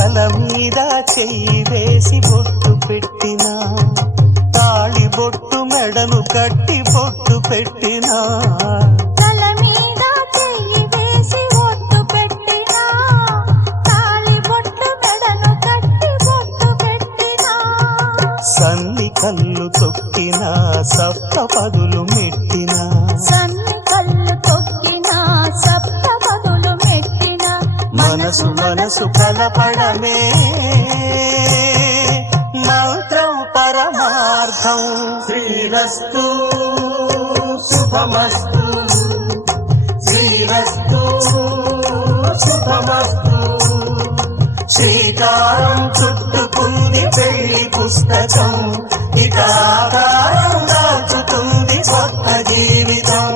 తల మీద చెయ్యి వేసి బొట్టు పెట్టినా, తాళి బొట్టు మెడను కట్టి బొట్టు పెట్టినా, తల మీద చెయ్యి వేసి బొట్టు పెట్టినా, తాళి బొట్టు మెడను కట్టి బొట్టు పెట్టినా, సన్ని కళ్ళు తొక్కినా సప్త పదులు మెట్టినా, సన్ని కళ్ళు తొక్కినా సప్త పదులు మెట్టినా, మనసు మనసు కలపడమే మంత్రం పరమార్థం. శ్రీరస్తు శుభమస్తు, శ్రీరస్తు శుభమస్తు. శ్రీకారం చుట్టుకుంది పెళ్లి పుస్తకం, ఇక ఆకారం దాచుతుంది కొత్త జీవితం.